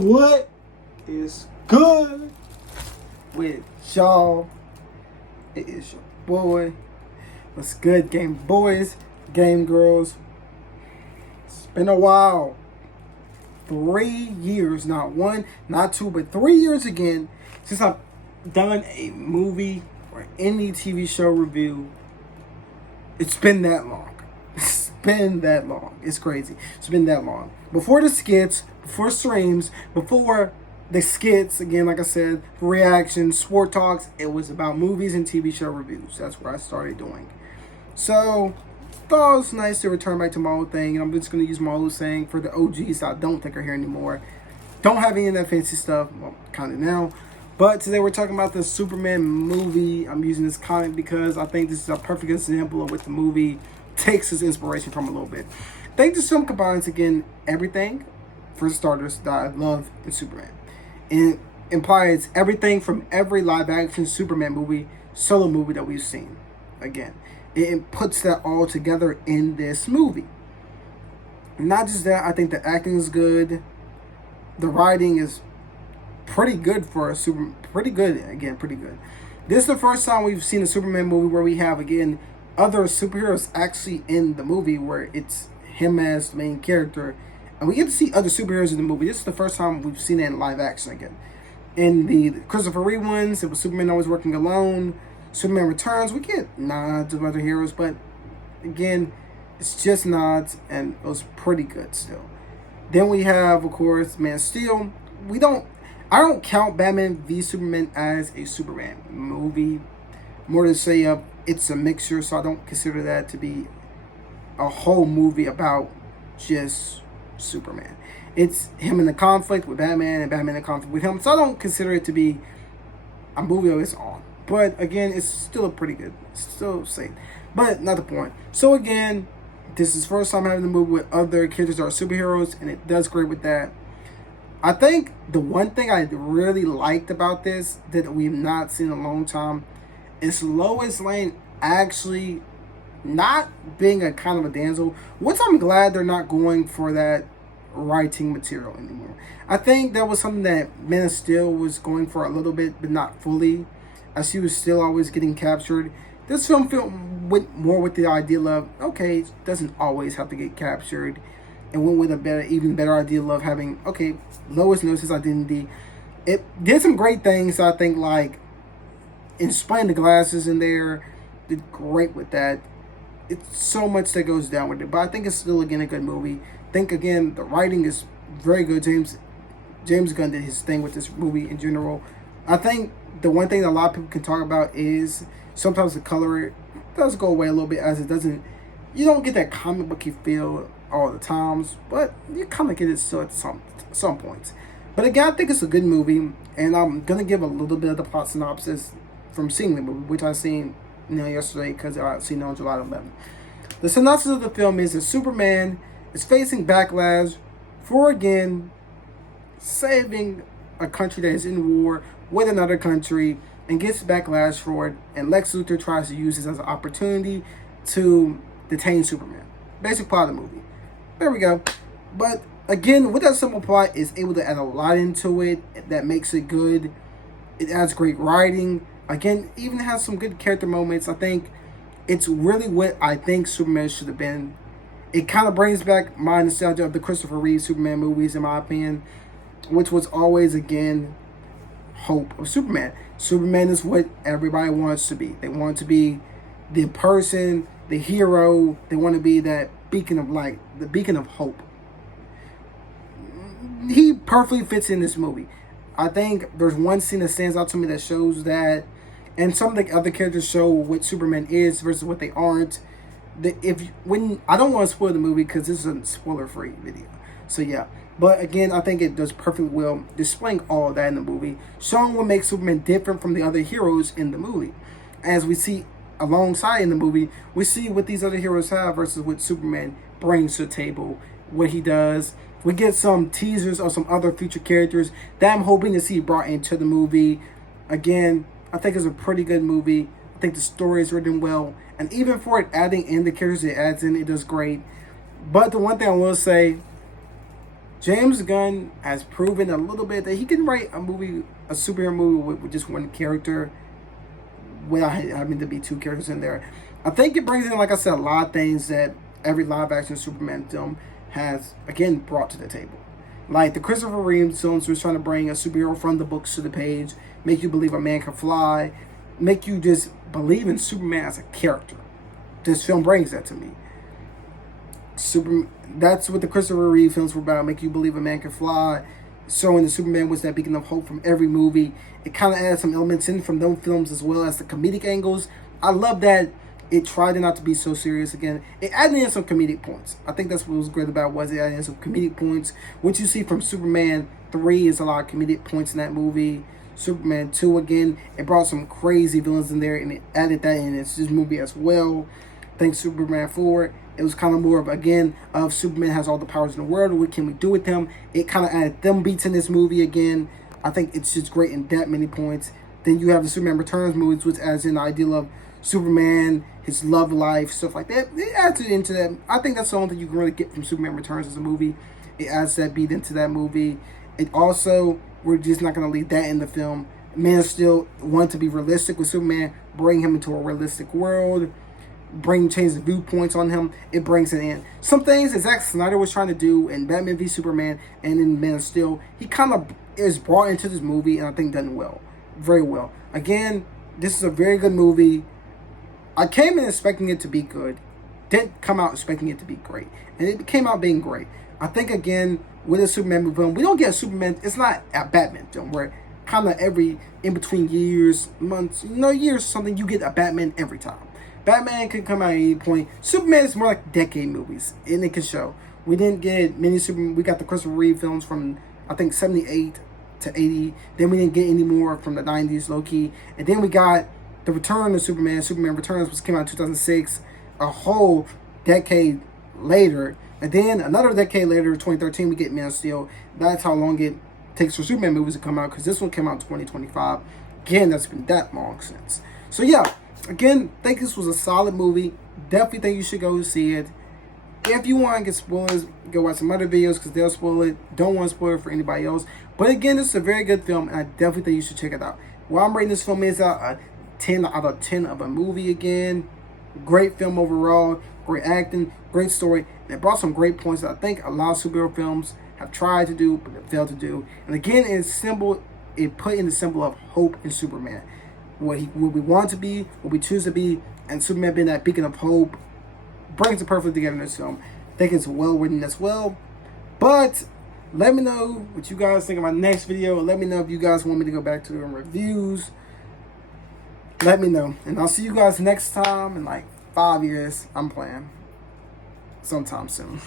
What is good with y'all? It is your boy. What's good, Game Boys, Game Girls? It's been a while. 3 years, not one, not two, but 3 years again since I've done a movie or any TV show review. It's been that long. It's been that long. It's crazy. It's been that long. Before the skits, before streams, before the skits, again, like I said, reactions, sport talks, it was about movies and TV show reviews. That's what I started doing. So, thought it was nice to return back to my old thing, and I'm just going to use my old saying for the OGs that I don't think are here anymore. Don't have any of that fancy stuff, well, kind of now. But today we're talking about the Superman movie. I'm using this comic because I think this is a perfect example of what the movie takes its inspiration from a little bit. I think this film combines, again, everything, for starters, that I love in Superman. And it implies everything from every live-action Superman movie, solo movie that we've seen. Again, it puts that all together in this movie. Not just that, I think the acting is good. The writing is pretty good for a pretty good. This is the first time we've seen a Superman movie where we have, again, other superheroes actually in the movie, where it's him as the main character, and we get to see other superheroes in the movie. This is the first time we've seen it in live action again. In the Christopher Reeve ones, it was Superman always working alone. Superman Returns, we get nods of other heroes, but again, it's just nods, and it was pretty good still. Then we have, of course, Man of Steel. I don't count Batman v Superman as a Superman movie. More to say, it's a mixture, so I don't consider that to be a whole movie about just Superman. It's him in the conflict with Batman and Batman in conflict with him, so I don't consider it to be a movie of its own. But again, it's still pretty good. It's still safe. But not the point. So again, this is the first time having a movie with other characters that are superheroes, and it does great with that. I think the one thing I really liked about this that we've not seen in a long time is Lois Lane actually not being a kind of a damsel, which I'm glad they're not going for that writing material anymore. I think that was something that Man of Steel was going for a little bit, but not fully, as she was still always getting captured. This film went more with the idea of, okay, it doesn't always have to get captured, and went with a even better idea of having, okay, Lois knows his identity. It did some great things, I think, like explain the glasses in there, did great with that. It's so much that goes down with it, but I think it's still, again, a good movie. I think, again, the writing is very good. James Gunn did his thing with this movie in general. I think the one thing that a lot of people can talk about is sometimes the color does go away a little bit, as it doesn't, you don't get that comic booky feel all the times, but you kind of get it still at some points. But again, I think it's a good movie, and I'm gonna give a little bit of the plot synopsis from seeing the movie, which I seen yesterday because I seen it on July 11th. The synopsis of the film is that Superman is facing backlash for, again, saving a country that is in war with another country, and gets backlash for it, and Lex Luthor tries to use this as an opportunity to detain Superman. Basic plot of the movie. There we go. But again, with that simple plot, is able to add a lot into it that makes it good. It adds great writing. Again, even has some good character moments. I think it's really what I think Superman should have been. It kind of brings back my nostalgia of the Christopher Reeve Superman movies, in my opinion, which was always, again, hope of Superman. Superman is what everybody wants to be. They want to be the person, the hero. They want to be that beacon of light, the beacon of hope. He perfectly fits in this movie. I think there's one scene that stands out to me that shows that, and some of the other characters show what Superman is versus what they aren't. I don't want to spoil the movie because this is a spoiler-free video. So yeah. But again, I think it does perfectly well displaying all of that in the movie, showing what makes Superman different from the other heroes in the movie. As we see alongside in the movie, we see what these other heroes have versus what Superman brings to the table, what he does. We get some teasers of some other future characters that I'm hoping to see brought into the movie. Again, I think it's a pretty good movie. I think the story is written well, and even for it adding in the characters it adds in, it does great. But the one thing I will say, James Gunn has proven a little bit that he can write a superhero movie with just one character without having to be two characters in there. I think it brings in, like I said, a lot of things that every live action Superman film has, again, brought to the table. Like the Christopher Reeve films was trying to bring a superhero from the books to the page, make you believe a man can fly, make you just believe in Superman as a character. This film brings that to me. That's what the Christopher Reeve films were about, make you believe a man can fly, showing the Superman was that beacon of hope from every movie. It kind of added some elements in from those films as well as the comedic angles. I love that it tried not to be so serious again. It added in some comedic points. I think that's what was great about it added in some comedic points. What you see from Superman 3 is a lot of comedic points in that movie. Superman 2, again, it brought some crazy villains in there and it added that in this movie as well. Thanks Superman 4, it was kind of more of, again, of Superman has all the powers in the world. What can we do with them? It kind of added them beats in this movie again. I think it's just great in that many points. Then you have the Superman Returns movies, which adds in the ideal of Superman, his love life, stuff like that. It adds it into that. I think that's the only thing you can really get from Superman Returns as a movie. It adds that beat into that movie. It also, we're just not going to leave that in the film. Man of Steel wanted to be realistic with Superman, bring him into a realistic world, change the viewpoints on him. It brings it in. Some things that Zack Snyder was trying to do in Batman v Superman and in Man of Steel, he kind of is brought into this movie and I think done well. Very well. Again, this is a very good movie. I came in expecting it to be good. Didn't come out expecting it to be great. And it came out being great. I think, again, with a Superman film, we don't get a Superman. It's not a Batman film where kind of every, in between years, months, years or something, you get a Batman every time. Batman can come out at any point. Superman is more like decade movies, and it can show. We didn't get many Superman. We got the Christopher Reeve films from, I think, 78 to 80. Then we didn't get any more from the 90s, low-key. And then we got the Return of Superman, Superman Returns, which came out in 2006, a whole decade later. And then another decade later, 2013, we get Man of Steel. That's how long it takes for Superman movies to come out, because this one came out in 2025. Again, that's been that long since. So yeah, again, I think this was a solid movie. Definitely think you should go see it. If you want to get spoilers, go watch some other videos because they'll spoil it. Don't want to spoil it for anybody else. But again, this is a very good film, and I definitely think you should check it out. Well, I'm rating this film is a 10 out of 10 of a movie again. Great film overall. Great acting. Great story. And it brought some great points that I think a lot of superhero films have tried to do, but failed to do. And again, it put in the symbol of hope in Superman. What we want to be, what we choose to be, and Superman being that beacon of hope brings it perfectly together in this film. I think it's well written as well. But let me know what you guys think of my next video. Let me know if you guys want me to go back to doing reviews. Let me know. And I'll see you guys next time in like 5 years. I'm playing sometime soon.